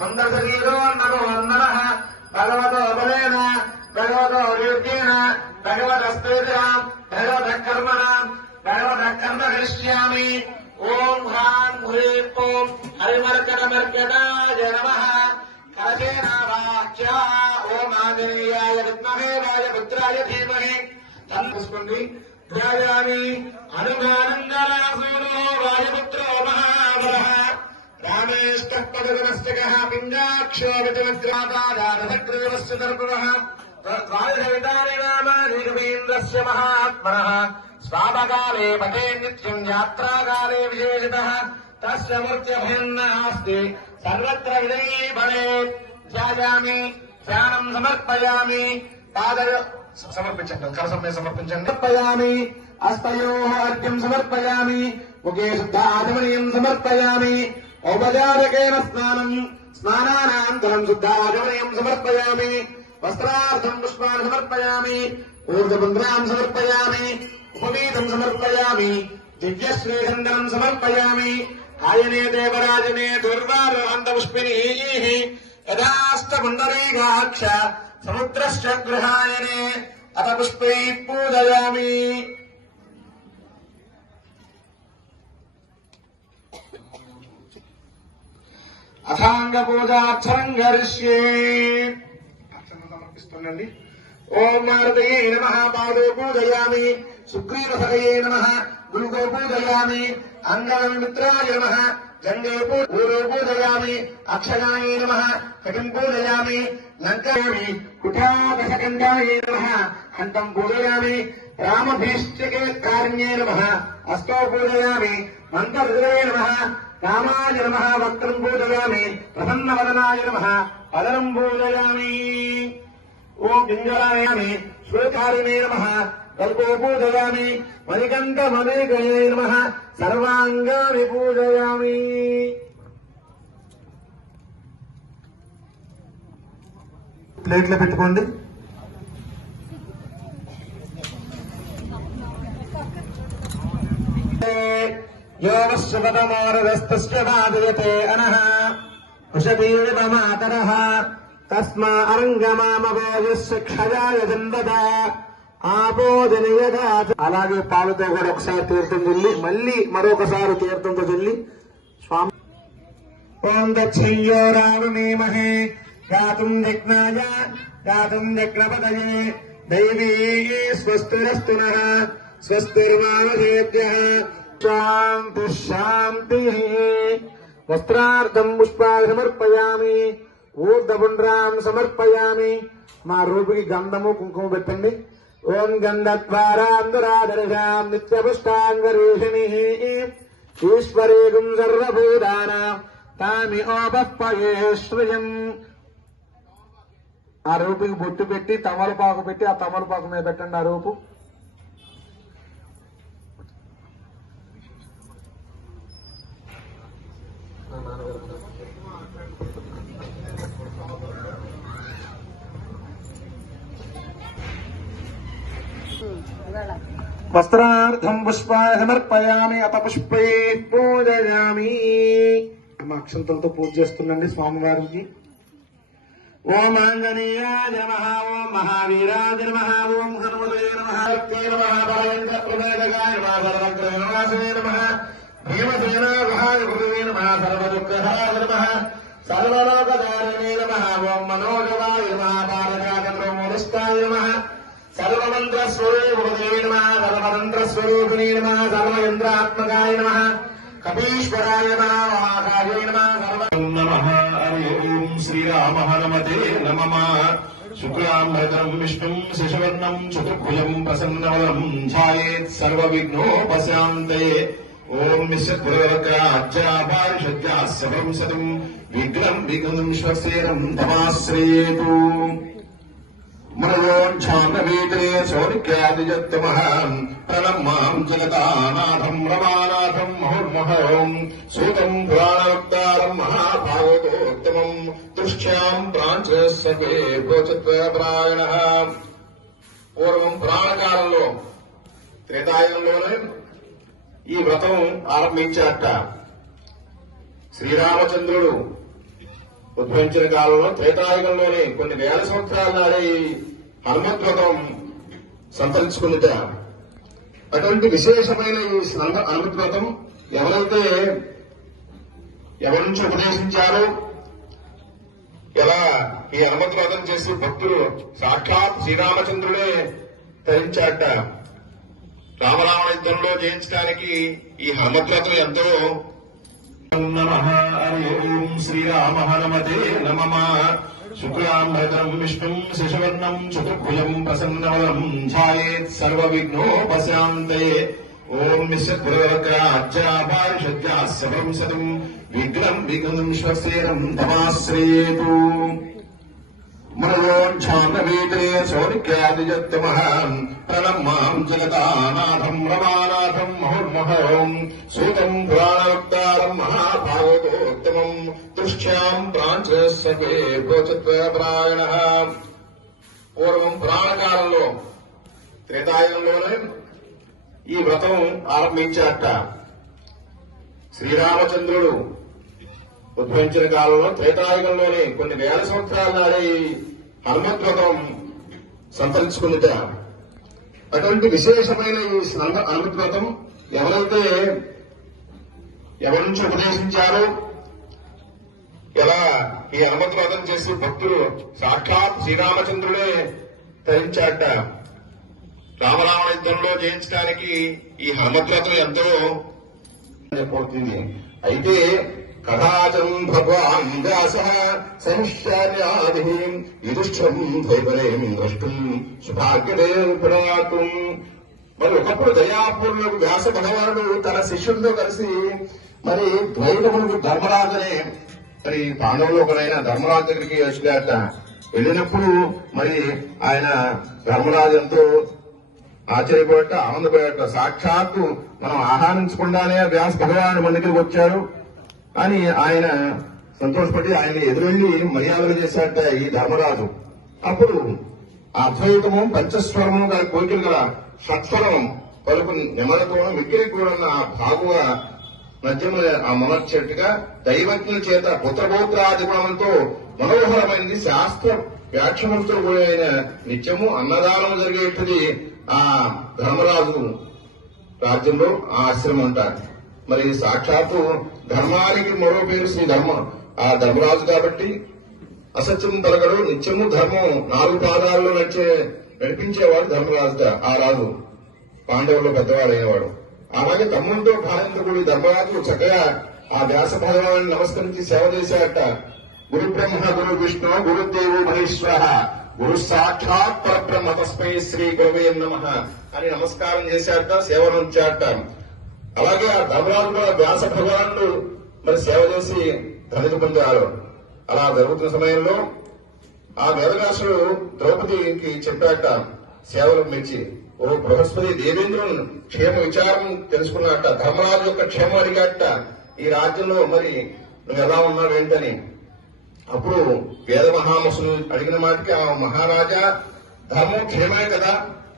మందశరీరో నమో వందనః భగవతో బలేన భగవతో వీర్యేణ భగవతస్తేజ భగవతః కర్మణ భగవతః కర్మ కరిష్యామి. ఓం హ్రాం హ్రీం ఓం హరిమర్కటమర్కటాయ నమః. కలశేనావాచ్య ఓం ఆంజనేయాయ విద్మహే వాయుపుత్రాయ ధీమహి. తన్నుకోండి. ధ్యాయామి అనుగానందనాసూనో వాయుపుత్రో మహాబలః రామేష్టపదనస్తకః పింజాక్షో విజయగ్రాదారసగ్రీవస్య దర్భః రాజవితాని నామాని రవీంద్రస్య మహాత్మనః. స్వాపకాలే పటే నిత్యం యాత్రాకాలే విశేషతః తస్య మూర్త్యభయం నాస్తి సర్వత్ర విజయీ భవేత్. ధ్యాయామి ధ్యానం సమర్పయామి. సమర్పించండి. కరసమ్మే సమర్పించండి. సమర్పయామి. హస్తయోః అర్ఘ్యం సమర్పయామి. ముఖే శుద్ధ ఆచమనీయం సమర్పయామి. ఔపచారికేన స్నానం స్నానానంతరం శుద్ధ ఆచమనీయం సమర్పయామి. వస్త్రార్థం పుష్పాన్ని సమర్పయామి. ఊర్ధపుంద్రాం సమర్పయామి. ఉపవీతం సమర్పయామి. దివ్యశ్రీఖండం సమర్పయామి. ఆయనే దేవరాజనే దుర్వారాంతపుష్పినీ యథాస్తపుండరీకాక్ష సముద్రశ్చ గృహాయనే అత పుష్పై పూజయామి. అథాంగ పూజాక్షరం కరిష్యే. అక్షరం సమర్పిస్తుండండి. ఓం మారుతయే నమః పాదో పూజయామి. సుగ్రీవసఖయే నమః గురుగో పూజయామి. అంగమిత్రాయ నమః జంగే పూజో పూజయామి. అక్షయాయ నమః కటిం పూజయామి. లంకామి కుటాదశకంఠాయ నమః హంతం పూజయామి. రామభీష్టికే కారుణ్యే నమః అష్టో పూజయామి. మంత్రరుద్రాయ నమః రామాయ నమః వక్త్రం పూజయామి. ప్రసన్నవదనాయ నమః పదనం పూజయామి. ఓం పింగళాయామి శ్వేతారిణే నమః కల్పో పూజయామి. మణికంఠమణిగణే నమః సర్వాంగాని పూజయామి. ప్లేట్లో పెట్టుకోండి. యోగస్వపదమారుదస్తస్య బాధయతే అనః వృషభీరివ మాతరః తస్మా అరంగమామవోయస్య క్షయాయ జన్మద ఆపోజనయదా. అలాగే పాలతో కూడా ఒకసారి తీర్థం చెల్లి మళ్ళీ మరొకసారి తీర్థంతో చెల్లి స్వామి. ఓం దక్షయ్యో రామమేమహే గాతుం యజ్ఞాయ గాతుం యజ్ఞపదయే దైవీ స్వస్తిరస్తు నః స్వస్తిర్మానసేభ్యః. శాంతి శాంతి. వస్త్రార్థం పుష్పాన్ని సమర్పయామి. ఊర్ధపుండ్రాం సమర్పయామి. మా రూపుకి గంధము కుంకుమ పెట్టండి. ఓం గంధద్వారాంధరాధరషాం నిత్యపుష్టాంగరేషిణిః ఈశ్వరేగుం సర్వభూతానాం తామి ఓపప్పయే శ్రియం. ఆ రూపుకి బొట్టు పెట్టి తమలపాకు పెట్టి ఆ తమలపాకు మీద పెట్టండి ఆ రూపు. వస్త్రార్థం పుష్పాన్ని సమర్పయామి. అత పుష్పై పూజయామి. మా అక్షంతలతో పూజ చేస్తుండండి స్వామివారికి. ఓం ఆంజనేయాయ నమః. ఓం మహావీరాయ నమః. ఓం హనుమతే నమః. నమః భయంకర ప్రవేదకాయ నమః. సర్వగ్రహనాశే నమః. భీమసేనాయ నమః. సర్వదుఃఖహాయ నమః. సర్వలోకధారిణే నమః. ఓం మనోజవాయ నమః. బాలకాకంద్రమూలస్థాయ నమః. సర్వమంత్రస్వరూపిణే నమః. సర్వతంత్రస్వరూపిణే నమః. సర్వేంద్రాత్మకాయ నమః. కపీశ్వరాయ నమః. మహాకాయ నమః. నమః. ఓం శ్రీరామ హనుమతే నమః. శుక్లాంబరం విష్ణుం శశివర్ణం చతుర్భుజం ప్రసన్నవదనం ధ్యాయేత్ సర్వవిఘ్నోపశాంతయే. ఓం నిశ్చత్పురవక్రాజ్యాపారిషద్యాస్యవం విఘ్నం విఘ్నం శ్వసేనం తమాశ్రయేతు మనోఛాందవేదే సౌరిక్యాదిజత్తమః ప్రణమ్మాం జగతానాథం రమానాథం మహోర్మహోం సూతం పురాణవక్తారం మహాభాగవతోత్తమం దృష్ట్యాం ప్రాంచస్సర్వే గోచత్వపరాయణః. పూర్వం పురాణకాలంలో త్రేతాయుగంలోనే ఈ వ్రతం ఆరంభించారట. శ్రీరామచంద్రుడు ఉద్భవించిన కాలంలో త్రేతాయుగంలోనే కొన్ని వేల సంవత్సరాల నాడే ఈ హనుమద్వ్రతం సంతరించుకుందిట. అటువంటి విశేషమైన ఈ హనుమద్వ్రతం ఎవరైతే ఎవరి నుంచి ఉపదేశించారో, ఎలా ఈ హనుమద్వ్రతం చేసి భక్తులు సాక్షాత్ శ్రీరామచంద్రుడే ధరించాట. రామరావణ యుద్ధంలో జయించడానికి ఈ హనుమద్వ్రతం ఎంతో నమః. హరి ఓం శ్రీరామ హనుమతే నమః. శుక్లాంబరం విష్ణుం శశివర్ణం చతుర్భుజం ప్రసన్నవదనం ధ్యాయేత్ సర్వవిఘ్నోపశాంతయే. ఓం నిశ్చత్పురవక్రాజ్యాపారిషద్యాస్యవం సతం విఘ్నం విఘ్నం శ్వసేనం తమాశ్రయేతు మనోఛాందవేదే సౌరిక్యాదిజత్తమః ప్రణమ్మాం జగతానాథం రమానాథం మహోర్మహోం సూతం పురాణవక్తారం మహాభాగవతోత్తమం దృష్ట్యాం ప్రాంచస్సర్వే గోచత్వపరాయణః. పూర్వం పురాణకాలంలో త్రేతాయుగంలోనే ఈ వ్రతం ఆరంభించారట. శ్రీరామచంద్రుడు ఉద్భవించిన కాలంలో త్రేతాయుగంలోనే కొన్ని వేల సంవత్సరాల నాడే ఈ హనుమద్వ్రతం సంతరించుకుందిట. అటువంటి విశేషమైన ఈ హనుమద్వ్రతం ఎవరైతే ఎవరి నుంచి ఉపదేశించారో, ఎలా ఈ హనుమద్వ్రతం చేసి భక్తులు సాక్షాత్ శ్రీరామచంద్రుడే ధరించాట. రామరావణ యుద్ధంలో జయించడానికి ఈ హనుమద్వ్రతం ఎంతో చెప్పబడుతుంది. అయితే కథాచం భగవాన్ వ్యాసః సంశ్చర్యాది యుధిష్ఠిరం ద్వైపరేం ద్రష్టుం సుభాగ్యదేవపురాతుం. మరి ఒకప్పుడు దయాపూర్ణులకు వ్యాస భగవానుడు తన శిష్యుడితో కలిసి మరి ద్వైతములకు ధర్మరాజునే మరి పాండవులు ఒకరైన ధర్మరాజు దగ్గరికి వచ్చాట. వెళ్ళినప్పుడు మరి ఆయన ధర్మరాజు ఎంతో ఆశ్చర్యపోయట, ఆనందపోయట. సాక్షాత్తు మనం ఆహ్వానించకుండానే వ్యాస భగవానుడు మన దగ్గరికి వచ్చారు అని ఆయన సంతోషపడి ఆయన ఎదురెళ్లి మర్యాదలు చేశాట ఈ ధర్మరాజు. అప్పుడు అద్వైతము పంచస్వరము గల కోరికలు గల షట్స్వరం పలుపు నెమలతోనూ మిక్కిలి కూడా ఆ భాగుగా మధ్యముల ఆ మొనర్చెట్టుగా దైవజ్ఞుల చేత పుత్రగోత్రాధిపంతో మనోహరమైనది శాస్త్ర వ్యాఖ్యములతో కూడిన నిత్యము అన్నదానం జరిగేట్టుది ఆ ధర్మరాజు రాజ్యంలో ఆ ఆశ్రమం ఉంటారు. మరి సాక్షాత్తు ధర్మానికి మరో పేరు శ్రీ ఆ ధర్మరాజు కాబట్టి అసత్యం తలగడు, నిత్యము ధర్మం 4 పాదాల్లో నడిపించేవాడు ధర్మరాజు. ఆ రాజు పాండవుల్లో పెద్దవాడైనవాడు. అలాగే తమ్ముడితో భార్యతో కూడి ధర్మరాజు చక్కగా ఆ వ్యాస భగవాన్ని నమస్కరించి సేవ చేశాట. గురు బ్రహ్మ గురు విష్ణు గురుదేవు మహేశ్వర గురు సాక్షాత్ పరబ్రహ్మ తస్మై శ్రీ గురవే నమః అని నమస్కారం చేశాట, సేవలు ఉంచాట. అలాగే ఆ ధర్మరాజు కూడా వ్యాస భగవానుడు మరి సేవ చేసి ధనిక పొందారు. అలా జరుగుతున్న సమయంలో ఆ వేదవ్యాసుడు ద్రౌపదికి చెప్పాట సేవలు మెచ్చి, ఓ బృహస్పతి దేవేంద్రుని క్షేమ విచారం తెలుసుకున్నట్ట. ధర్మరాజు యొక్క క్షేమం అడిగాట, ఈ రాజ్యంలో మరి నువ్వు ఎలా ఉన్నావు ఏంటని. అప్పుడు వేద మహామసులు అడిగిన మాటకి ఆ మహారాజా ధర్మం క్షేమే కదా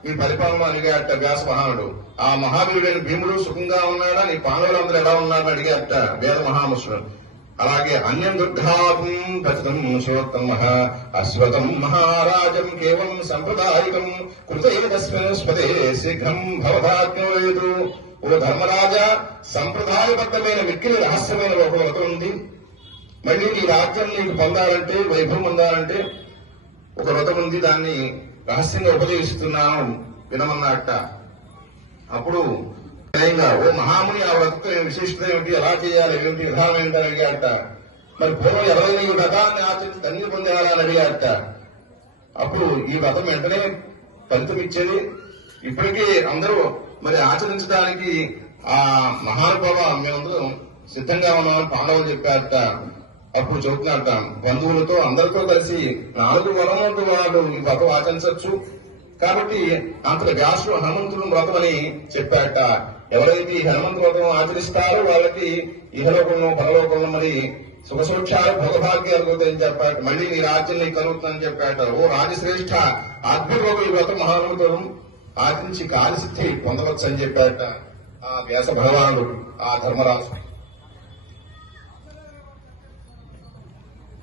మీ పరిపాలన అడిగాట వ్యాస మహానుడు. ఆ మహావీరుడైన భీముడు సుఖంగా ఉన్నాడా, నీ పాండవులందరూ ఎలా ఉన్నారని అడిగాట వేద మహామసులు. అలాగే అన్యం దుర్ఘాతం పతితం శివోత్తమ అశ్వతం మహారాజం కేవలం సంప్రదాయకం కృతస్మిన్ స్పదే శీఘ్రం భవదాజ్ఞవేదు. ఓ ధర్మరాజా, సంప్రదాయబద్ధమైన మిక్కిలి రహస్యమైన ఒక వ్రతం ఉంది. మళ్ళీ నీ రాజ్యం నీకు పొందాలంటే, వైభవం పొందాలంటే ఒక వ్రతం ఉంది, దాన్ని రహస్యంగా ఉపదేశిస్తున్నాను వినమన్నట్ట. అప్పుడు ఓ మహాముని ఆ వ్రత విశిష్టత ఏమిటి, ఎలా చేయాలి, ఏమిటి విధానం ఏంటని అడిగాట. మరి పూర్వం ఎవరైనా ఈ వ్రతాన్ని ఆచరించి ధన్య పొందేయాలని అడిగాట. అప్పుడు ఈ వ్రతం వెంటనే ఫలితం ఇచ్చేది. ఇప్పటికీ అందరూ మరి ఆచరించడానికి ఆ మహానుభావ మేమందరూ సిద్ధంగా ఉన్నామని పాండవులు చెప్పారట. అప్పుడు చెబుతున్నారట, బంధువులతో అందరితో కలిసి 4 వరములు వాళ్ళు ఈ వ్రతం ఆచరించవచ్చు. కాబట్టి అంతటి వ్యాసుడు హనుమంతుడు వ్రతం అని చెప్పారట. ఎవరైతే ఈ హనుమంతు వ్రతం ఆచరిస్తారో వాళ్ళకి ఇహలోకంలో పరలోకంలో మరి సుఖసౌఖ్యాలు భోగభాగ్యాలు కలుగుతాయని చెప్పారట. మళ్ళీ నీ రాజ్యం నీకు కలుగుతుందని చెప్పారట. ఓ రాజశ్రేష్ఠ, అద్భుత ఈ వ్రతం మహానుభవం ఆచరించి కార్యసిద్ధి పొందవచ్చు అని చెప్పారట ఆ వ్యాస భగవానుడు ఆ ధర్మరాజు.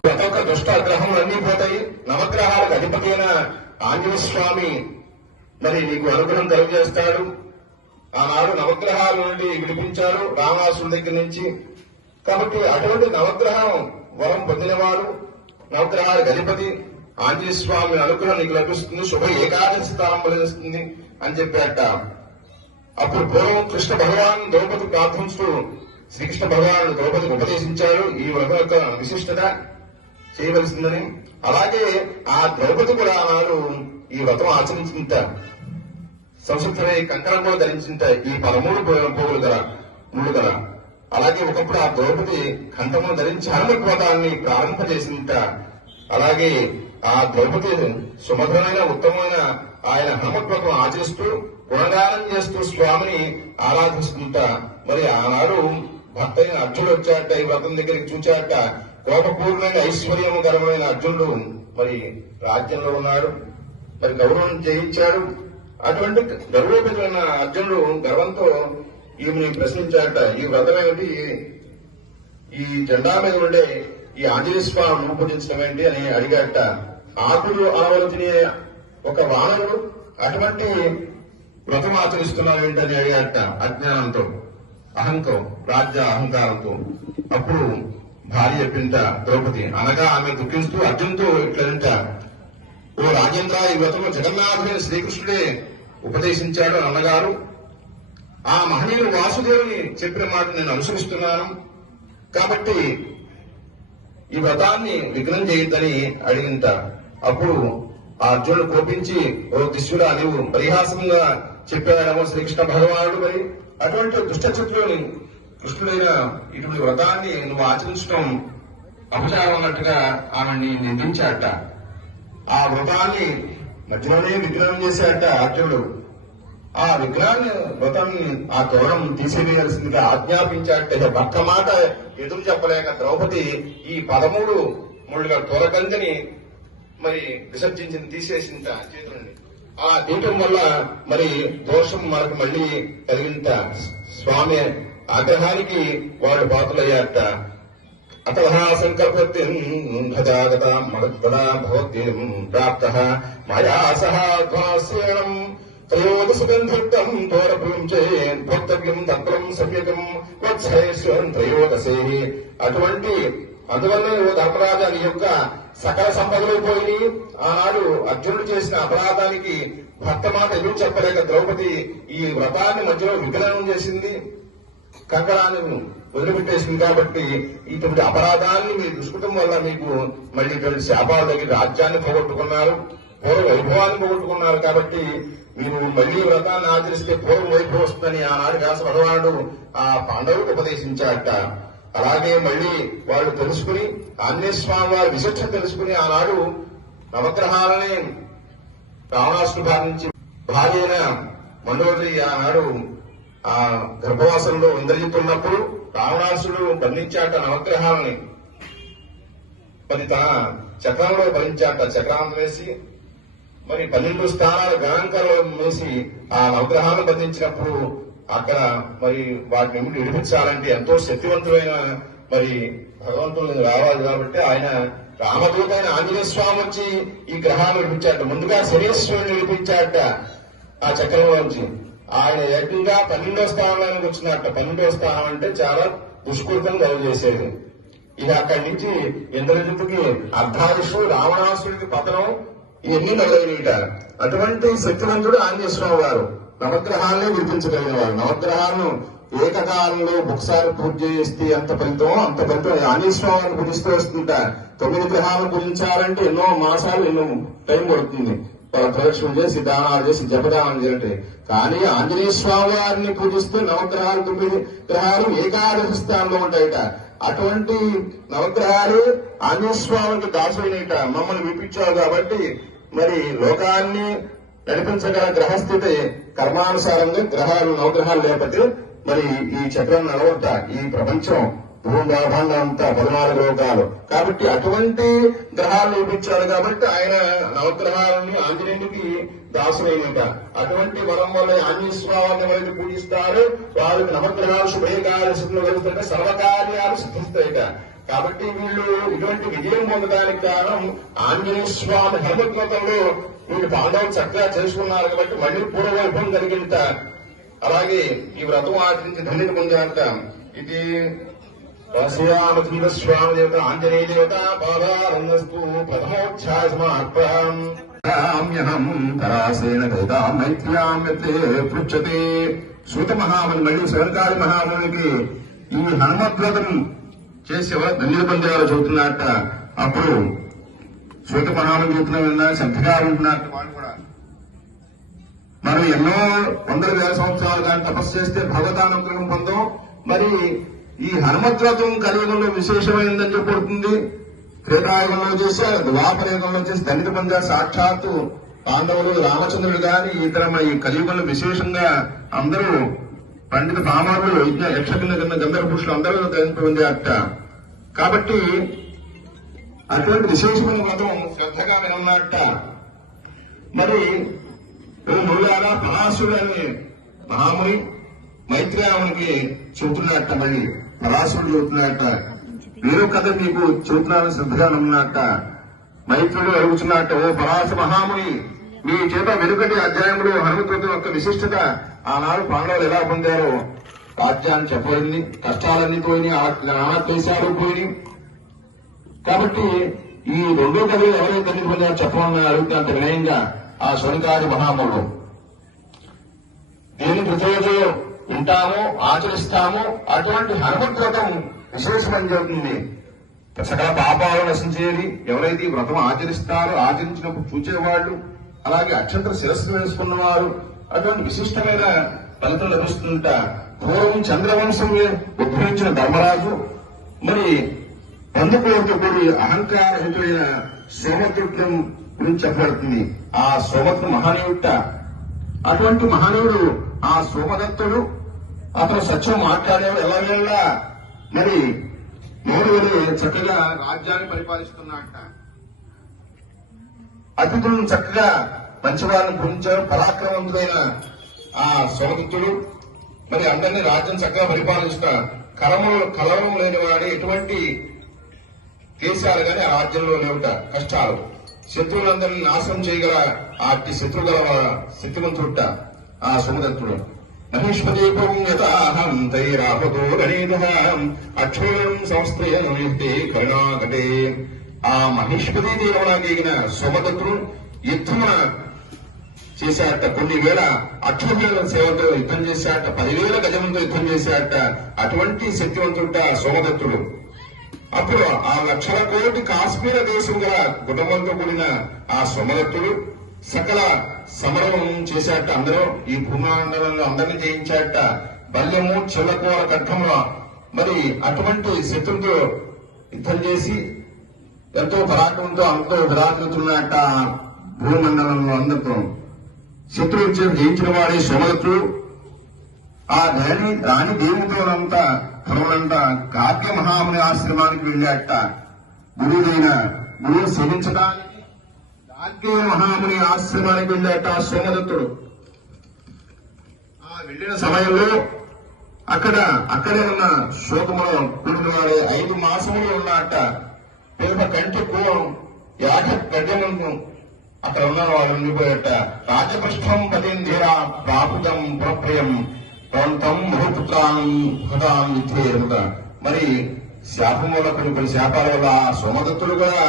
ప్రతి ఒక్క దుష్ట గ్రహములన్నీ పోతాయి. నవగ్రహాలకు అధిపతి అయిన ఆంజనేయ స్వామి మరి నీకు అనుగ్రహం కలుగజేస్తాడు. ఆనాడు నవగ్రహాల నుండి విడిపించాడు రావణాసురుడి దగ్గర నుంచి. కాబట్టి అటువంటి నవగ్రహం వరం పొందినవాడు, నవగ్రహాలకు అధిపతి ఆంజనేయ స్వామి అనుగ్రహం నీకు లభిస్తుంది, శుభ ఏకాదశి స్థానం లభిస్తుంది అని చెప్పాట. అప్పుడు పూర్వం కృష్ణ భగవాన్ ద్రౌపది ప్రార్థించుతూ శ్రీకృష్ణ భగవానుడు ద్రౌపదికి ఉపదేశించాడు ఈ వ్రతం యొక్క విశిష్టత చేయవలసిందని. అలాగే ఆ ద్రౌపది కూడా ఆనాడు ఈ వ్రతం ఆచరించింట. సంస్కృతి కంకణం కూడా ధరించింట, ఈ 13 పోగులు గల ముళ్ళు గల. అలాగే ఒకప్పుడు ఆ ద్రౌపది కంఠమును ధరించి హనుమత్ వ్రతాన్ని ప్రారంభచేసింట. అలాగే ఆ ద్రౌపది సుమధురమైన ఉత్తమమైన ఆయన హనుమత్ వ్రతం ఆచరిస్తూ గుణగానం చేస్తూ స్వామిని ఆరాధిస్తుంట. మరి ఆనాడు భర్త అయిన అర్జునుడు వచ్చాట, ఈ వ్రతం దగ్గరికి చూచాట. కోపపూర్ణమైన ఐశ్వర్యకరమైన అర్జునుడు మరి రాజ్యంలో ఉన్నాడు, మరి గౌరవం జయించాడు. అటువంటి గర్వోపేతమైన అర్జునుడు గర్వంతో ఈమెని ప్రశ్నించాట, ఈ వ్రతం ఏమిటి, ఈ జెండా మీద ఉండే ఈ ఆంజనేయ స్వామి రూపొందించడం ఏంటి అని అడిగాట. ఆకులు ఆవలు తినే ఒక వానరుడు అటువంటి వ్రతం ఆచరిస్తున్నావు ఏంటని అడిగాట అజ్ఞానంతో, రాజ్య అహంకారంతో. అప్పుడు భార్య చెప్పింట ద్రౌపది, అనగా ఆమె దుఃఖిస్తూ అర్జున్తో ఇట్లంట, ఓ రాజేంద్ర, ఈ వ్రతంలో జగన్నాథుడైన శ్రీకృష్ణుడే ఉపదేశించాడు అన్నగారు. ఆ మహనీయుడు వాసుదేవుని చెప్పిన మాట నేను అనుసరిస్తున్నాను. కాబట్టి ఈ వ్రతాన్ని విఘ్నం చేయొద్దని అడిగింట. అప్పుడు ఆ అర్జునుడు కోపించి, ఓ దిశుడా, నీవు పరిహాసంగా చెప్పాడేమో శ్రీకృష్ణ భగవానుడు. మరి అటువంటి దుష్టచిత్రుని కృష్ణుడైన ఇటువంటి వ్రతాన్ని నువ్వు ఆచరించడం అపచారం అన్నట్టుగా ఆమెని నిందించాట. ఆ వ్రతాన్ని మధ్యలోనే విఘ్నం చేశాట అర్జునుడు. ఆ వ్రతాన్ని ఆ తోరణం తీసివేయాల్సిందిగా ఆజ్ఞాపించాట. ఒక్క మాట ఎదురు చెప్పలేక ద్రౌపది ఈ 13 ముళ్ళుగా తోరగంజని మరి విసర్జించింది, తీసేసింట చేతుల నుండి. ఆ తీయటం వల్ల మరి దోషం మనకు మళ్ళీ కలిగింట. స్వామి ఆగ్రహానికి వాడు పాత్రలయ్యాట. అతః సంకల్పత్యగత మగద్వదా భవత్యం ప్రాప్త మయా సహ ధ్వాస్యేణం త్రయోదశగంధం తోరపుంచే భక్తవ్యం తంత్రం సమ్యకం వత్సైశ్వం త్రయోదశే. అటువంటి అందువల్ల ధర్మరాజా నీ యొక్క సకల సంపదలు పోయి ఆనాడు అర్జునుడు చేసిన అపరాధానికి భర్త మాట ఎదురు చెప్పలేక ద్రౌపది ఈ వ్రతాన్ని మధ్యలో విఘ్నం చేసింది, కంకణాన్ని వదిలిపెట్టేసింది. కాబట్టి ఇటువంటి అపరాధాన్ని మీ దుష్కృతం వల్ల మీకు మళ్ళీ ఇటువంటి శాపాలు తగిలి రాజ్యాన్ని పోగొట్టుకున్నారు, పూర్వ వైభవాన్ని పోగొట్టుకున్నారు. కాబట్టి మీరు మళ్లీ వ్రతాన్ని ఆచరిస్తే పూర్వ వైభవం వస్తుందని ఆనాడు వ్యాస భగవానుడు ఆ పాండవులకు ఉపదేశించాట. అలాగే మళ్లీ వాళ్ళు తెలుసుకుని ఆంజనేయ స్వామి వారి విశిష్టత తెలుసుకుని ఆనాడు నవగ్రహాలని రావణాసుడు బారి నుంచి భార్య అయిన మండోదరి ఆనాడు ఆ గర్భవాసంలో ఇంద్రజిత్తున్నప్పుడు రావణాసుడు బంధించాట నవగ్రహాలని. మరి తన చక్రంలో భరించాట, చక్రాన్ని వేసి మరి 12 స్థానాల గణాంకాలు వేసి ఆ నవగ్రహాలను బంధించినప్పుడు అక్కడ మరి వాటిని విడిపించాలంటే ఎంతో శక్తివంతుడైన మరి భగవంతుడు రావాలి. కాబట్టి ఆయన రామదూత అయిన ఆంజనేయ స్వామి వచ్చి ఈ గ్రహాలను విడిపించాట. ముందుగా శనేశ్వరుని విడిపించాట ఆ చక్రంలోంచి. ఆయన ఏకంగా 12వ స్థానంలోకి వచ్చినట్ట. 12వ స్థానం అంటే చాలా దుష్కృతం కలుగు చేసేది. ఇక అక్కడి నుంచి ఇంద్రజిత్తుకి అర్ధాయుషు, రావణాసుడికి పతనం, ఇవన్నీ మొదలైనట. అటువంటి శక్తివంతుడు ఆంజనేయ స్వామి వారు నవగ్రహాలనే విడిపించగలిగిన వారు. నవగ్రహాలను ఏకకాలంలో ఒకసారి పూజ చేస్తే ఎంత ఫలితమో అంత ఫలితం ఆంజనేయ స్వామి వారిని పూజిస్తూ వస్తుంట. 9 గ్రహాలను పూజించాలంటే ఎన్నో మాసాలు, ఎన్నో టైం పడుతుంది. ప్రదక్షిణం చేసి దానాలు చేసి జపదానం చేయండి. కానీ ఆంజనేయ స్వామి వారిని పూజిస్తే నవగ్రహాలు 9 గ్రహాలు ఏకాదశి స్థానంలో ఉంటాయట. అటువంటి నవగ్రహాలు ఆంజనేయ స్వామికి దాసులైనట. మమ్మల్ని వినిపించావు కాబట్టి మరి లోకాన్ని నడిపించగల గ్రహస్థితి కర్మానుసారంగా గ్రహాలు నవగ్రహాలు లేకపోతే మరి ఈ చక్రం నడవట. ఈ ప్రపంచం భూభాగంగా అంతా 14 లోకాలు కాబట్టి అటువంటి గ్రహాలు నిర్మించాడు కాబట్టి ఆయన నవగ్రహాలను ఆంజనేయునికి దాసులైనట. అటువంటి వరం వల్ల ఆంజనేయ స్వామిని ఎవరైతే పూజిస్తారో వాళ్ళకి నవగ్రహాలు శుభేకాదశిలో వెళ్తుంటే సర్వకార్యాలు సిద్ధిస్తాయట. కాబట్టి వీళ్ళు ఇటువంటి విజయం పొందడానికి కారణం ఆంజనేయ స్వామి హనుమత్మతంలో వీళ్ళు పాండవులు చక్కగా చేసుకున్నారు కాబట్టి మళ్ళీ పూర్వవైభవం కలిగింట. అలాగే ఈ వ్రతం ఆచరించి ధన్యత పొందారంట. ఇది శ్రీరామచంద్ర స్వామి దేవత ఆంజనేయ దేవత పాదారంగస్తు ప్రథమోచ్ఛాసమార్పణం తరాసేన దైతాం మైత్ర్యాం యతే పృచ్చతే. సూత మహాముని మళ్ళీ శివకాళి మహామునికి ఈ హనుమద్వ్రతం చేసి ఎవరు ధన్యత పొందేవారు చదువుతున్నట్ట. అప్పుడు సూత మహాముని చెబుతున్నా శ్రద్ధగా ఉంటున్నట్టు వాళ్ళు కూడా మనం ఎన్నో వందల వేల సంవత్సరాలు కానీ తపస్సు చేస్తే భగవతానుగ్రహం పొందాం. మరి ఈ హనుమద్వ్రతం కలియుగంలో విశేషమైందని చెప్పబడుతుంది. త్రేతాయుగంలో చేశారు, ద్వాపరయుగంలో చేసి ధన్యత పొందారు. సాక్షాత్తు పాండవులు రామచంద్రుడు గాని ఇతర ఈ కలియుగంలో విశేషంగా అందరూ పండిత పామారులు యక్షకిన్న గంధర్వ పురుషులు అందరూ ధన్యత పొందారట. కాబట్టి అటువంటి విశేషమైన వ్రతం శ్రద్ధగా వినన్నట్ట. మరి మురుగారా పరాశుడు అనే మహాముని మైత్రేయునికి చెబుతున్నట్ట. మళ్ళీ పరాశుడు చెబుతున్నట్ట. వేరొక కథ మీకు చెబుతున్నానని శ్రద్ధగా నమ్మున్నట్ట. మైత్రుడు అడుగుతున్నట్ట, ఓ పరాశ మహాముని, మీ చేత వెనుకటి అధ్యాయంలో హనుమద్వ్రతం యొక్క విశిష్టత ఆనాడు పాండవులు ఎలా పొందారో రాజ్యాన్ని చెప్పబడింది. కష్టాలన్నీ పోయినాయి, నానా దేశాలు పోయినాయి. కాబట్టి ఈ రెండో కథలు ఎవరైతే ధన్యత పొందారో చెప్పమని అడుగుతున్నంత వినయంగా ఆ శౌనకాది మహాములు దేని ప్రతిరోజు ఉంటాము, ఆచరిస్తాము. అటువంటి హనుమద్వ్రతం విశేషమని చెబుతుంది. సకల పాపాలు నశించేది. ఎవరైతే ఈ వ్రతం ఆచరిస్తారో ఆచరించినప్పుడు చూచేవాళ్ళు, అలాగే అక్షంతర శిరస్సు వేసుకున్నవారు అటువంటి విశిష్టమైన ఫలితం లభిస్తుంట. పూర్వం చంద్రవంశం ఉద్భవించిన ధర్మరాజు మరి బంధుకోరితో కూడి అహంకారహితుడైన సోమదత్తుడు గురించి చెప్పబడుతుంది. ఆ సోమదత్తుడు మహానీయుట. అటువంటి మహానీయుడు ఆ సోమదత్తుడు అతను సత్యం మాట్లాడేవాడు. ఎలాగైనా మరి నోరు చక్కగా రాజ్యాన్ని పరిపాలిస్తున్నట్ట. అతిథులను చక్కగా మంచివారిని పూజించాడు. పరాక్రమవంతుడైన ఆ సోమదత్తుడు మరి అందరినీ రాజ్యం చక్కగా పరిపాలిస్తున్న కలవరం లేని వాడి ఎటువంటి దేశాలు కానీ ఆ రాజ్యంలో లేవుట. కష్టాలు శత్రువులందరినీ నాశనం చేయగల ఆటి శత్రుగల ఆ సోమదత్తుడు. మహిష్మదీపం యథాహం తైరాపదో గణేదహం అక్షోరం సంస్థయం కరుణాకటే. ఆ మహిష్మదీ దేవనాగిన సోమదత్తుడు యుద్ధమున చేశాట. కొన్ని వేల అక్షోభ్యుల సేవతో యుద్ధం చేశాట. 10,000 గజములతో యుద్ధం చేశాట. అటువంటి శక్తివంతుట సోమదత్తుడు. అప్పుడు ఆ లక్షల కోటి కాశ్మీర దేశం గల కుటుంబంతో కూడిన ఆ సోమదత్తుడు సకల సమరం చేశాట. అందరూ ఈ భూమాండలంలో అందరినీ జయించాట. బల్యము చెల్లకూర కట్టంలో మరి అటువంటి శత్రువుతో యుద్ధం చేసి ఎంతో పరాక్రమంతో అంతో విరాజుతున్నట్ట. భూమండలంలో అందరితో శత్రువు జయించిన వాడే సోమదత్తుడు. ఆ రాణి దేవుడితోనంతా పరువులంతా గార్గ్య మహాముని ఆశ్రమానికి వెళ్ళాట. గురువు సేవించడానికి గార్గ్య మహాముని ఆశ్రమానికి వెళ్ళాట సోమదత్తుడు. ఆ వెళ్లిన సమయంలో అక్కడే ఉన్న శోకములో కూడుకున్నాడు. 5 మాసములు ఉన్నట్ట. పేప కంటి పూర్వం యాట గడ్డము అక్కడ ఉన్న వాళ్ళు ఉండిపోయట. రాజపృష్ఠం పతింధీరా ప్రాపుతం పురప్రియం ప్రవంతం మహోపుత్రాన్ని హృదాం విద్యేరుత. మరి శాపం వల్ల కొన్ని శాపాల వల్ల సోమదత్తుడు కూడా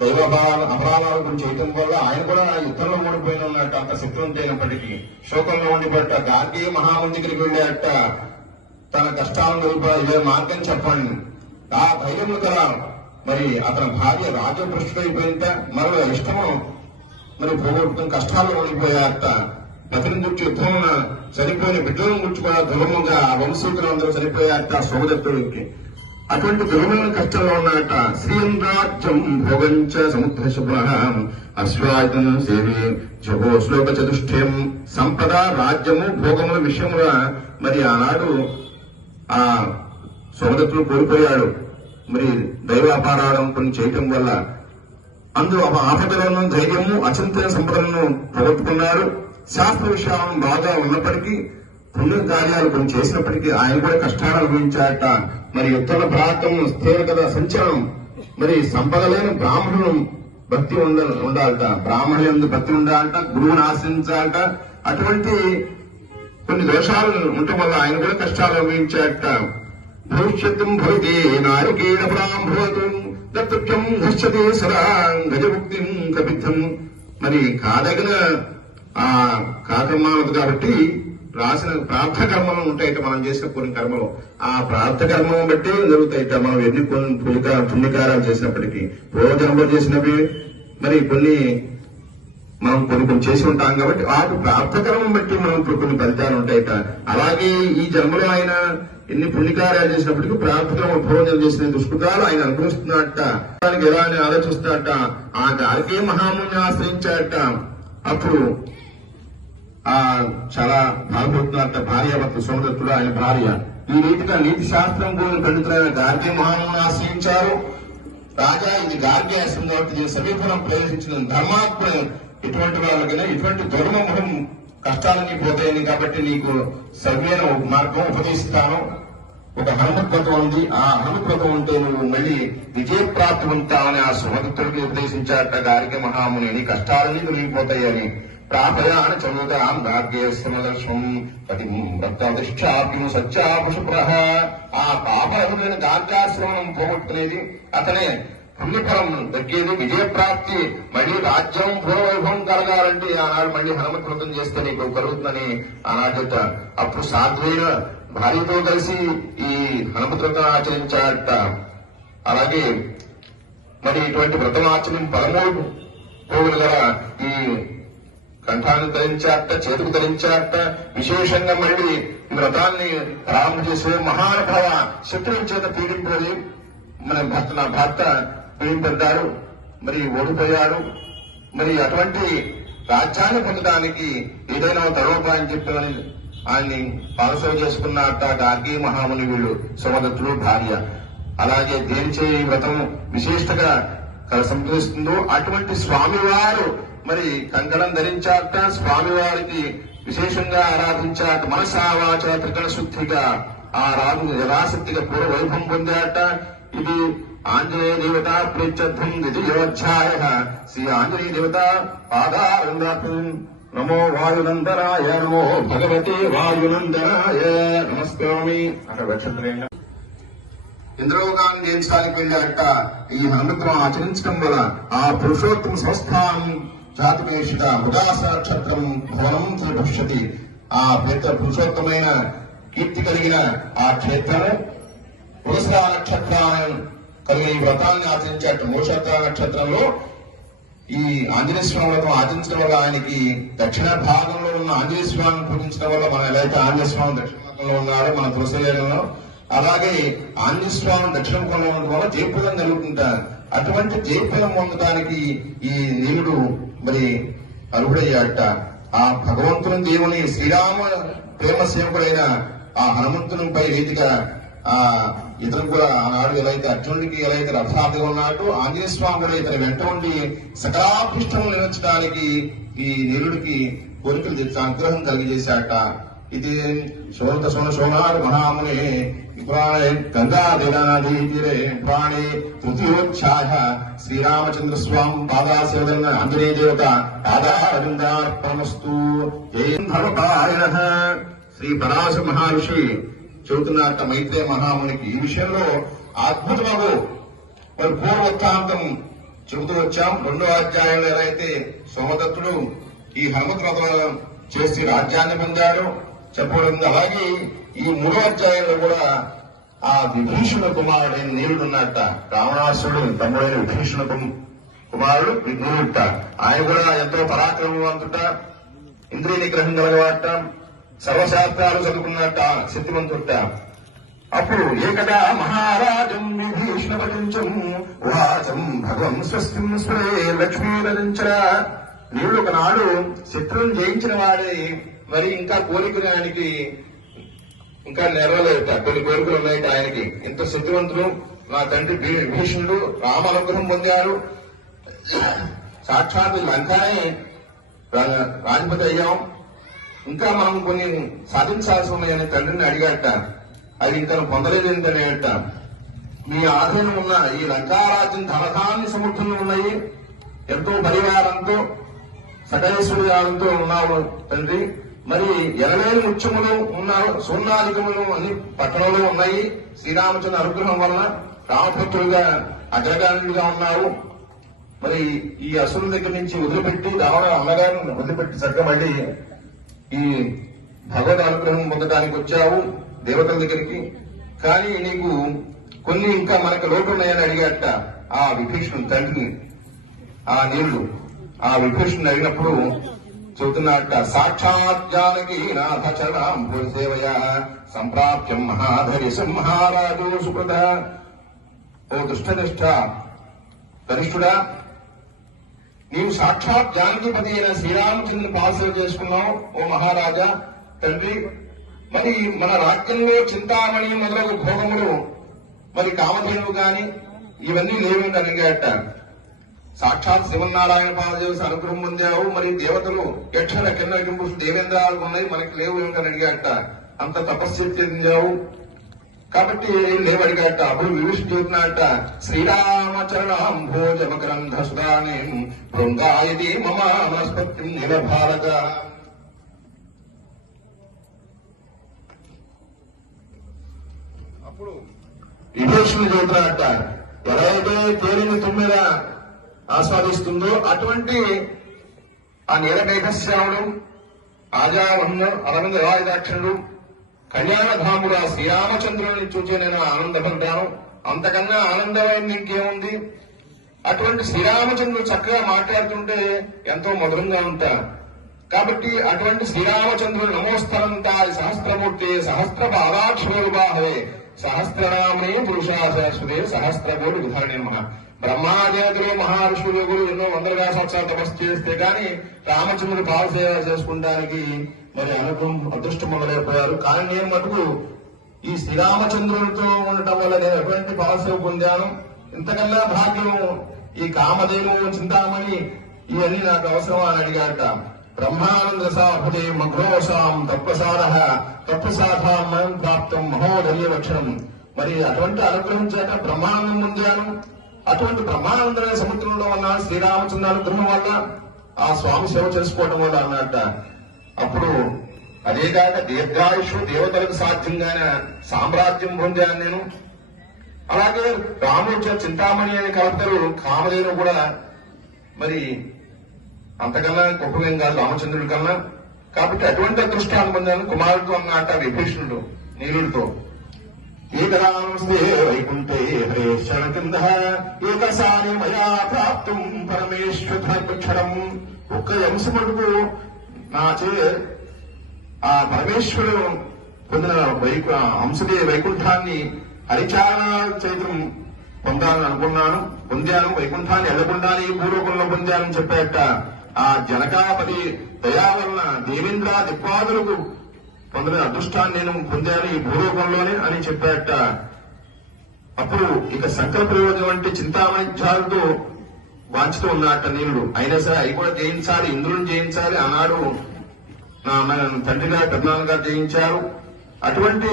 దైవభావాలు అపరాధాల గురించి చేయటం వల్ల ఆయన కూడా యుద్ధంలో ఓడిపోయిన ఉన్నట్టు. అంత శక్తివంతైనప్పటికీ శోకంలో ఉండిపోయట. గార్గీ మహాముని దగ్గరికి వెళ్ళాట. తన కష్టాలను ఇదే మార్గం చెప్పండి. ఆ ధైర్యము కదా మరి అతని భార్య రాజపృష్ఠుడైపోయింట. మరో ఇష్టము మరి పోగొట్టుకుని కష్టాల్లో ఉండిపోయారట. పతిని గుర్చి యుద్ధం చనిపోయిన బిడ్డలను గుర్చి కూడా దుర్గముగా వంశీకులందరూ చనిపోయారట సోమదత్తుడికి. అటువంటి దుర్గమైన కష్టంలో ఉన్నారట. శ్రీయం రాజ్యం భోగంచ సముద్ర శుభ్ర అశ్వాయుధం సేవి జగో శ్లోక చతుష్టయం. సంపద రాజ్యము భోగముల విషయముల మరి ఆనాడు ఆ సోమదత్తుడు కోల్పోయాడు. మరి దైవాపారాధం కొన్ని చేయటం వల్ల అందులో ఆపదలను ధైర్యము అచింతన సంపదలను పోగొట్టుకున్నాడు. శాస్త్ర విషయం బాగా ఉన్నప్పటికీ పుణ్య కార్యాలు కొన్ని చేసినప్పటికీ ఆయన కూడా కష్టాలు అనుభవించారట. మరి ఉత్తర ప్రాంతం స్థిరగత సంచలనం. మరి సంపద లేని బ్రాహ్మణులు భక్తి ఉండాలట. బ్రాహ్మణులు ఎందుకు భక్తి ఉండాలట, గురువుని ఆశ్రయించాలట. అటువంటి కొన్ని దోషాలు ఉండటం వల్ల ఆయన కూడా కష్టాలు అనుభవించారట. భవిష్యత్తు భవతి నారికేణ బ్రాహ్మణు దత్తృత్యం దృశ్యతే సదా గజముక్తిం కపిద్ధం. మరి కాదగిన ఆ కాకర్మాలు కాబట్టి రాసిన ప్రార్థ కర్మలు ఉంటాయిట. మనం చేసిన కొన్ని కర్మలు ఆ ప్రార్థ కర్మను బట్టి జరుగుతాయిట. మనం ఎన్ని కొన్ని పుణ్యకారాలు చేసినప్పటికీ పూర్వజన్మలు చేసినవి మరి కొన్ని మనం కొన్ని చేసి ఉంటాం కాబట్టి వాటి ప్రార్థ కర్మం బట్టి మనం కొన్ని ఫలితాలు ఉంటాయిట. అలాగే ఈ జన్మలో ఆయన ఎన్ని పుణ్యకార్యాలు చేసినప్పటికీ ప్రార్థన భోజనం చేసిన దుష్కృతాలు ఆయన అనుభవిస్తున్నట్ట. దానికి ఎలా అని ఆలోచిస్తున్నట్ట. ఆ గారికే మహాముని ఆశ్రయించాడట. అప్పుడు చాలా బాధపడుతున్నట్ట. భార్యాభర్త సోమదత్తుడు ఆయన భార్య ఈ రీతిగా నీతి శాస్త్రం గురించి పండితులైన గార్గ్య మహాముని ఆశ్రయించారు. రాజా ఇది గార్గ్య ఆశ్రమం కాబట్టి సమీపం ప్రవేశించిన ధర్మాత్మ ఎటువంటి వాళ్ళకైనా ఇటువంటి దుర్మముఖం కష్టాలకి పోతాయని కాబట్టి నీకు సవ్యమైన మార్గం ఉపదేశిస్తాను. ఒక హనుమద్వ్రతం ఉంది. ఆ హనుమద్వ్రతం ఉంటే నువ్వు మళ్ళీ విజయప్రాప్తి ఉంటావని ఆ సోమదత్తుడికి ఉపదేశించారట. గార్గ్య మహాముని నీ కష్టాలన్నీ తొలగిపోతాయని. ప్రాపయాన్ని చదువుతాం గార్గ్యేశ్వరదర్శనం ప్రతి వ్రతాధిష్టాప్యం సత్యాపుషుప్ర. ఆ పాపరహితులైన గార్గ్యాశ్రమం పోగొట్టుకునేది అతనే పుణ్యఫలం దక్కేది, విజయప్రాప్తి. మళ్ళీ రాజ్యం పూర్వవైభవం కలగాలంటే ఆనాడు మళ్ళీ హనుమద్వ్రతం చేస్తే నీకు కలుగుతుందని ఆనాడట. అప్పుడు సాధ్వైన భార్యతో కలిసి ఈ హనుమద్వ్రతం ఆచరించాడట. అలాగే మరి ఇటువంటి వ్రతం ఆచరణ 13 పోగులు గల ఈ కంఠాన్ని ధరించారట, చేతుకు ధరించారట. విశేషంగా మళ్ళీ ఈ వ్రతాన్ని ప్రారంభం చేసే మహానుభావ శత్రువుల చేత పీడింపడి నా భర్త పీడింపడ్డారు, మరి ఓడిపోయాడు. మరి అటువంటి రాజ్యాన్ని పొందడానికి ఏదైనా తరోపాయం చెప్పాలని ఆయన్ని పాలసవ చేసుకున్నట్ట గార్గ్య మహాముని వీళ్ళు సోమదత్తుడు భార్య. అలాగే దేనిచే ఈ వ్రతం విశిష్టగా సంతరిస్తుందో అటువంటి స్వామివారు మరి కంకణం ధరించాక స్వామివారికి విశేషంగా ఆరాధించాక మనసా వాచ త్రికరణ శుద్ధిగా ఆ రాజు యథాశక్తిగా పూర్వ వైభవం పొందాట. ఇది ఆంజనేయ దేవత ప్రేత్యర్థం ద్వితీయోధ్యాయ. శ్రీ ఆంజనేయ దేవత పాదారందార్థం. నమో వాయునందనాయ, నమో భగవతే వాయునందనాయ నమస్కామి. అక్కడ నక్షత్రం ఇంద్రలోకాన్ని జయించడానికి వెళ్ళాక ఈ హనుమద్వ్రతం ఆచరించడం వల్ల ఆ పురుషోత్తమ సంస్థానం జాతకేషిత మృగాస నక్షత్రం భవనం భవిష్యతి. ఆ పెద్ద పురుషోత్తమైన కీర్తి కలిగిన ఆ క్షేత్రము పురుష నక్షత్రాన్ని కలిగిన ఈ వ్రతాన్ని ఆచరించాడు. మూషత్ర నక్షత్రంలో ఈ ఆంజనేయ స్వామి వ్రతం ఆచరించడం వల్ల ఆయనకి దక్షిణ భాగంలో ఉన్న ఆంజనేయ స్వామిని పూజించడం వల్ల మనం ఎలా ఆంజనేయ స్వామి దక్షిణ భాగంలో ఉన్నారో మన తులసిలో అలాగే ఆంజనేయ స్వామి దక్షిణ కోణంలో ఉండడం వల్ల జయప్రదం కలుగుతుంటారు. అటువంటి జయప్రదం పొందడానికి ఈ నీలుడు మరి అర్హుడయ్యాట. ఆ భగవంతుని దేవుని శ్రీరామ ప్రేమ సేవకుడైన ఆ హనుమంతునిపై రీతిగా ఆ ఇతను కూడా ఆనాడు ఎలా అయితే అర్జునుడికి ఎలా అయితే రథార్థిగా ఉన్నాడు ఆంజనేయ స్వామి కూడా ఇతని వెంట ఉండి సకలాభిష్టం నిర్వహించడానికి ఈ నీలుడికి కోరికలు తెచ్చి అనుగ్రహం కలిగజేశాట. ఇది సోనాడు మహాముని గంగా నదీ తీరే ప్రాణి తృతీయోధ్యాయ. శ్రీరామచంద్ర స్వామి పాదాసేవన ఆంజనేయ దేవత పాదారవిందార్పణమస్తు. శ్రీ పరాశ మహర్షి చెబుతున్నట్ట మైత్రేయ మహామునికి ఈ విషయంలో అద్భుతమగు మరి పూర్వవృత్తాంతం చెబుతూ వచ్చాం. 2వ అధ్యాయంలో ఎలా అయితే సోమదత్తుడు ఈ హనుమద్వ్రతం చేసి రాజ్యాన్ని పొందాడు చెప్పబడింది. అలాగే ఈ 3వ అధ్యాయంలో కూడా ఆ విభీషణ కుమారుడైన నీలుడు ఉన్నట్ట. రావణాసురుడు తమ్ముడైన విభీషణ కుమారుడు నీలుట. ఆయన కూడా ఎంతో పరాక్రమవంతుట, ఇంద్రియ నిగ్రహం కలగవాట, సర్వశాస్త్రాలు చదువుకున్నట్ట, శక్తివంతుట. అప్పుడు ఏకదా మహారాజం విభీషణ పఠించం వాచం భగవం స్వస్తిం స్వరే లక్ష్మీరచర. నీళ్ళు ఒకనాడు శత్రువును జయించిన వాడే మరి ఇంకా కోరికలు ఆయనకి ఇంకా నెరవేరుట. కొన్ని కోరికలు ఉన్నాయి ఆయనకి. ఇంత శక్తివంతుడు నా తండ్రి విభీషణుడు రామానుగ్రహం పొందారు. సాక్షాత్ లంకానే రాజపతి అయ్యాం, ఇంకా మనం కొన్ని సాధించాల్సి ఉన్నాయని తండ్రిని అడిగాట. అది ఇంకా పొందలేదు ఏంటనేట. మీ ఆధీనం ఉన్న ఈ లంకారాజ్యం ధనధాన్య సమృద్ధులు ఉన్నాయి, ఎంతో పరివారంతో సకలేశ్వర్యాలతో ఉన్నావు తండ్రి. మరి ఎనలేని ముత్యములు ఉన్నారు, సూర్ణాధికములు అన్ని పట్టణంలో ఉన్నాయి. శ్రీరామచంద్ర అనుగ్రహం వలన రామపుత్రులుగా అగ్రగానులుగా ఉన్నావు. మరి ఈ అసురుల దగ్గర నుంచి వదిలిపెట్టి రావణ అన్నగారిని వదిలిపెట్టి చక్కగా మళ్ళీ ఈ భగవద్ అనుగ్రహం పొందడానికి వచ్చావు దేవతల దగ్గరికి. కానీ నీకు కొన్ని ఇంకా మనకు లోటు ఉన్నాయని అడిగాట ఆ విభీషణుడు తండ్రిని. ఆ నీళ్లు ఆ విభీషణుని అడిగినప్పుడు చెబుతున్నట్ట, సాక్షాత్ జానకి నాథ చరణాంబుసేవయ సంప్రాప్యం మహాధరి మహారాజు సుకృత. ఓ దుష్టనిష్ట కనిష్ఠుడా, నీవు సాక్షాత్ జానకిపతి అయిన శ్రీరామచంద్రుని పాలసేవ చేసుకున్నావు ఓ మహారాజా తండ్రి. మరి మన రాజ్యంలో చింతామణి మొదలగు భోగములు, మరి కామధేనువు గాని ఇవన్నీ లేవేంటి అడిగాట. సాక్షాత్ శ్రీమన్నారాయణ పాదదేవత అనుగ్రహం పొందావు. మరి దేవతలు యక్షర కిన్నర కింపుషులు దేవేంద్రాలు ఉన్నాయి, మనకి లేవు ఏమిటని అడిగాట. అంత తపస్సు చెందావు కాబట్టి లేవు అడిగాట. అప్పుడు విభీషణుడు చెబుతున్నట్ట, శ్రీరామచరణాంభోజమగ్రంథ సుధానే బృంగాయతి మమ వనస్పతి నిలభారత. అప్పుడు విభీషణుడు చెబుతున్నట్ట, ఎవరైతే తేలిని తుమ్మిద ఆస్వాదిస్తుందో అటువంటి ఆ నీలకైకశ్యాముడు ఆజావహ్న అరవింద వాయుదాక్షణుడు కళ్యాణధాముడు ఆ శ్రీరామచంద్రుని చూచి నేను ఆనందపడ్డాను. అంతకన్నా ఆనందమైంది ఇంకేముంది. అటువంటి శ్రీరామచంద్రుడు చక్కగా మాట్లాడుతుంటే ఎంతో మధురంగా ఉంటారు. కాబట్టి అటువంటి శ్రీరామచంద్రుడు నమోస్తరంతారి సహస్రమూర్తి సహస్ర పాదాక్షోభాహే సహస్రనామే పురుషాశాశ్వతే సహస్రకోటి విధానే మహా. బ్రహ్మాదేవులు మహర్షులు ఎన్నో వందలుగా సంవత్సరాలు తపస్సు చేస్తే కానీ రామచంద్రుడు పాదసేవ చేసుకుంటానికి మరి అనుభవం అదృష్టం మొదలైపోయారు. కానీ నేను మటుకు ఈ శ్రీరామచంద్రునితో ఉండటం వల్ల నేను ఎటువంటి పాదసేవ పొందాను. ఇంతకన్నా భాగ్యం ఈ కామధేను చింతామణి ఇవన్నీ నాకు అవసరం అని అడిగాట. బ్రహ్మానంద సాహుదే మఘోషాం తత్వసార తత్వసాధాం మనం ప్రాప్తం మహోదయ లక్షణం. మరి అటువంటి అనుగ్రహం చేత బ్రహ్మానందం పొందాను. అటువంటి బ్రహ్మానందమైన సముద్రంలో ఉన్న శ్రీరామచంద్ర అనుగ్రహం వల్ల ఆ స్వామి సేవ చేసుకోవటం వల్ల అన్నట్ట. అప్పుడు అదేగాక దీర్ఘాయుషు దేవతలకు సాధ్యంగానే సామ్రాజ్యం పొందాను నేను. అలాగే రాముడు చింతామణి అని కలుపుతారు, కామధేను కూడా మరి అంతకన్నా గొప్పవేం కాదు రామచంద్రుడి కన్నా. కాబట్టి అటువంటి అదృష్టాన్ని పొందాను కుమారుడితో అన్నట్ట విభీషణుడు నీలుడితో. ఏకరాంస్తే వైకుంఠే హరేశ్వర కింద ఏకసారి మయా ప్రాప్తం పరమేశ్వరం. ఒక్క అంశమటుకు నాచే ఆ పరమేశ్వరుడు పొందిన అంశదే వైకుంఠాన్ని హరిచారణ చైత్రం పొందాలని అనుకున్నాను, పొందాను. వైకుంఠాన్ని ఎల్లకుండానే పూర్వకంలో పొందానని చెప్పేట. ఆ జనకాపతి దయా వలన దేవేంద్ర దిక్పాదులకు పొందిన అదృష్టాన్ని నేను పొందాను ఈ భూలోకంలోనే అని చెప్పాట. అప్పుడు ఇక సంకల్ప ప్రయోజనం అంటే చింతామణితో వాంచుతూ ఉన్నట్ట నీళ్లు. అయినా సరే అవి కూడా జయించాలి, ఇంద్రుని జయించాలి. ఆనాడు నా తండ్రి గారు పెద్దనాన్న గారు జయించారు. అటువంటి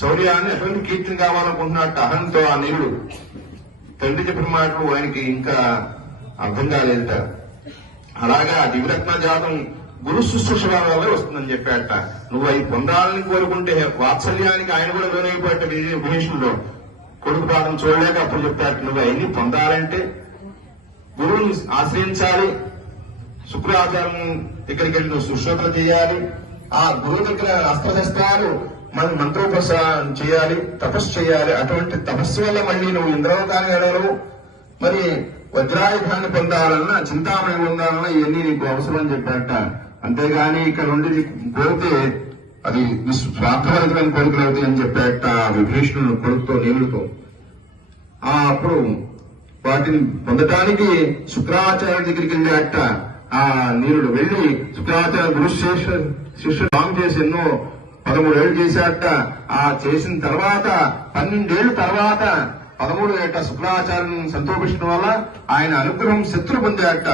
శౌర్యాన్ని అటువంటి కీర్తిని కావాలనుకుంటున్నట్టు అహంతో ఆ నీళ్లు తండ్రి చెప్పిన మాటలు ఆయనకి ఇంకా అర్థం కాలేదట. అలాగా దివ్యరత్న జాతం గురు శుశ్రూష వల్ల వస్తుందని చెప్పాట. నువ్వు అవి పొందాలని కోరుకుంటే వాత్సల్యానికి ఆయన కూడా లోనైపోయాట. విభీషణుడు కొడుకు పాదం చూడలేక అప్పుడు చెప్పాట, నువ్వు అవన్నీ పొందాలంటే గురువుని ఆశ్రయించాలి, శుక్రాచారం దగ్గరికి వెళ్ళి నువ్వు సుశ్రోత్రం చేయాలి, ఆ గురువు దగ్గర అస్త్రశస్త్రాలు మన మంత్రోపసారం చేయాలి, తపస్సు చేయాలి. అటువంటి తపస్సు వల్ల మళ్ళీ నువ్వు ఇంద్రలోకాన్ని వెళ్ళవు. మరి వజ్రాయుధాన్ని పొందాలన్నా చింతామణి పొందాలన్నా ఇవన్నీ నీకు అవసరం అని చెప్పాట. అంతేగాని ఇక్కడ నుండి పోతే అది స్వార్థపరితమైన కోరికలు అవుతాయి అని చెప్పాట విభీషణుడు కొడుకుతో నీళ్లతో. అప్పుడు వాటిని పొందటానికి శుక్రాచార్య దగ్గరికి వెళ్ళాట. ఆ నీరుడు వెళ్లి శుక్రాచార్య గురు శిష్యుడు రామ్ చేసి ఎన్నో 13 ఏళ్ళు చేశాట. ఆ చేసిన తర్వాత 12 ఏళ్ల తర్వాత 13 ఏట శుక్రాచార్యం సంతోషించడం వల్ల ఆయన అనుగ్రహం శత్రు పొందాట.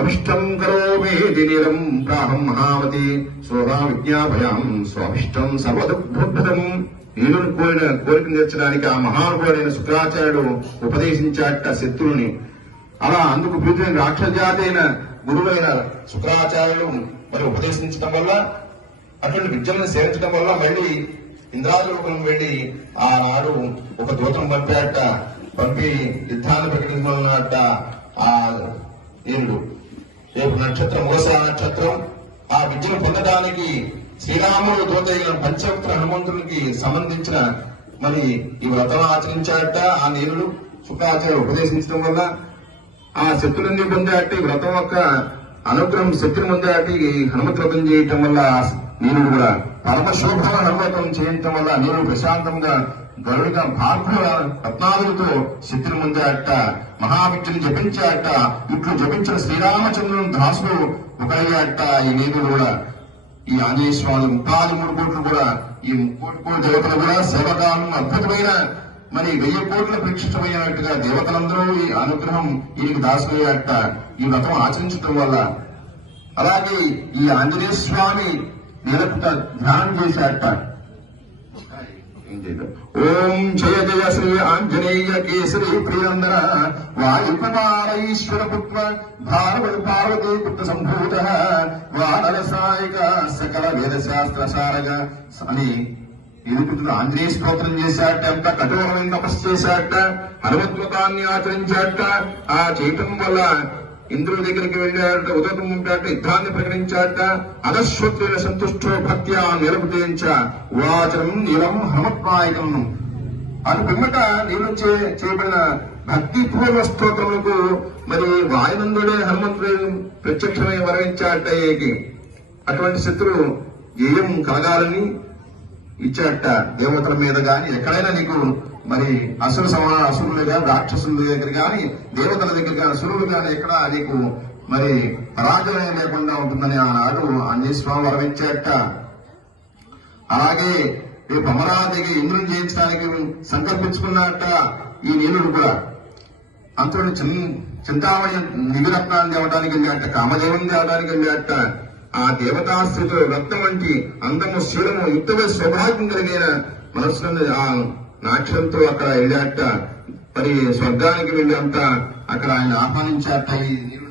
అభిష్టం కరోమేది నీరం ప్రాహం మహావతి సోహా విజ్ఞాపయాం స్వాభిష్టం సర్వదుర్భుతం. నీరుని కోరిక తీర్చడానికి ఆ మహానుభావుడైన శుక్రాచార్యుడు ఉపదేశించాట శత్రువుని. అలా అందుకు ప్రీతులైన రాక్షస జాతి అయిన గురువైన శుక్రాచార్యులు మరి ఉపదేశించడం వల్ల అటువంటి విద్యలను సేవించడం వల్ల మళ్ళీ ఇంద్రాలోకం వెళ్లి ఆనాడు ఒక దూతం పంపాట. పంపి యుద్ధాన్ని ప్రకటించమన్నట్ట. ఆ ఏడు రేపు నక్షత్రం మూసా నక్షత్రం. ఆ విద్యను పొందడానికి శ్రీరాముడు దూత అయిన పంచవక్ర హనుమంతునికి సంబంధించిన మరి ఈ వ్రతం ఆచరించాట. ఆ నీరుడు శుక్రాచార్య ఉపదేశించడం వల్ల ఆ శత్రులన్నీ పొందాట. ఈ వ్రతం యొక్క అనుగ్రహం శత్రు పొందాట. ఈ హనుమత్ వ్రతం చేయటం వల్ల నీరుడు కూడా పరమశోభ హనుమతం చేయటం వల్ల నీరుడు ప్రశాంతంగా గరుడిగా భార్గవ రత్నాదులతో శత్రు పొందాట. మహావిద్యను జపించాట. ఇట్లు జపించిన శ్రీరామచంద్రుని దాసుడు ఒకరయ్యాట. ఈ నీరుడు కూడా ఈ ఆంజనేయ స్వామి 33 కోట్లు కూడా ఈ 3 కోట్ల దేవతలు కూడా సేవకాలం అద్భుతమైన మరి 1000 కోట్ల ప్రతిష్టమైనట్టుగా దేవతలందరూ ఈ అనుగ్రహం ఈయనకి దాసులయ్యాట ఈ వ్రతం ఆచరించడం వల్ల. అలాగే ఈ ఆంజనేయ స్వామి నిలపుట ధ్యానం చేశాట. ఓం జయ జయ శ్రీ ఆంజనేయ కేసరి ప్రియందర వాయుపమాలైశ్వర పుత్ర భారవతి పార్వతీ పుత్ర సంభూత వానర సాయక సకల వేదశాస్త్ర సారగ అని ఎదుగుతున్న ఆంజనేయ స్తోత్రం చేశాట. ఎంత కఠోరమైన తపస్సు చేశాట. హనుమద్వతాన్ని ఆచరించాట. ఆ చేయటం వల్ల ఇంద్రుడి దగ్గరికి వెళ్ళాట. ఉదయం ఉంటాట. యుద్ధాన్ని ప్రకటించాట. అధశ్వత్రైన సంతుష్టో భక్త్యా నిలబుదేంచ వాచనం నీలం హనుమత్నాయకం అని పిమ్మట నీళ్ళు చేయబడిన భక్తిపూర్వ స్తోత్రములకు మరి వాయునందుడే హనుమంతుడు ప్రత్యక్షమై వరించాట. అటువంటి శత్రువు జయం కలగాలని ఇచ్చాట. దేవతల మీద గాని ఎక్కడైనా నీకు మరి అసురులు గాని రాక్షసుల దగ్గర గాని దేవతల దగ్గర గాని అసురులు గాని ఎక్కడ నీకు మరి పరాజయం లేకుండా ఉంటుందని ఆనాడు ఆంజనేయ స్వామి వరమించాట. అలాగే రేపు అమరావతికి ఇంద్రుని జయించడానికి సంకల్పించుకున్నట్ట ఈ నీలుడు కూడా. అంతలో చింతామణి నిధిరత్నాన్ని తేవడానికి వెళ్ళాట. కామదేవుని తేవడానికి వెళ్ళాట. ఆ దేవతాస్థితిలో రక్తం వంటి అందము శీలము యుక్తమైన సౌభాగ్యం కలిగిన మనసులో ఆ నాక్షంతో అక్కడ వెళ్ళాట. మరి స్వర్గానికి వెళ్ళి అంతా అక్కడ ఆయన ఆహ్వానించాట. ఈ నీరు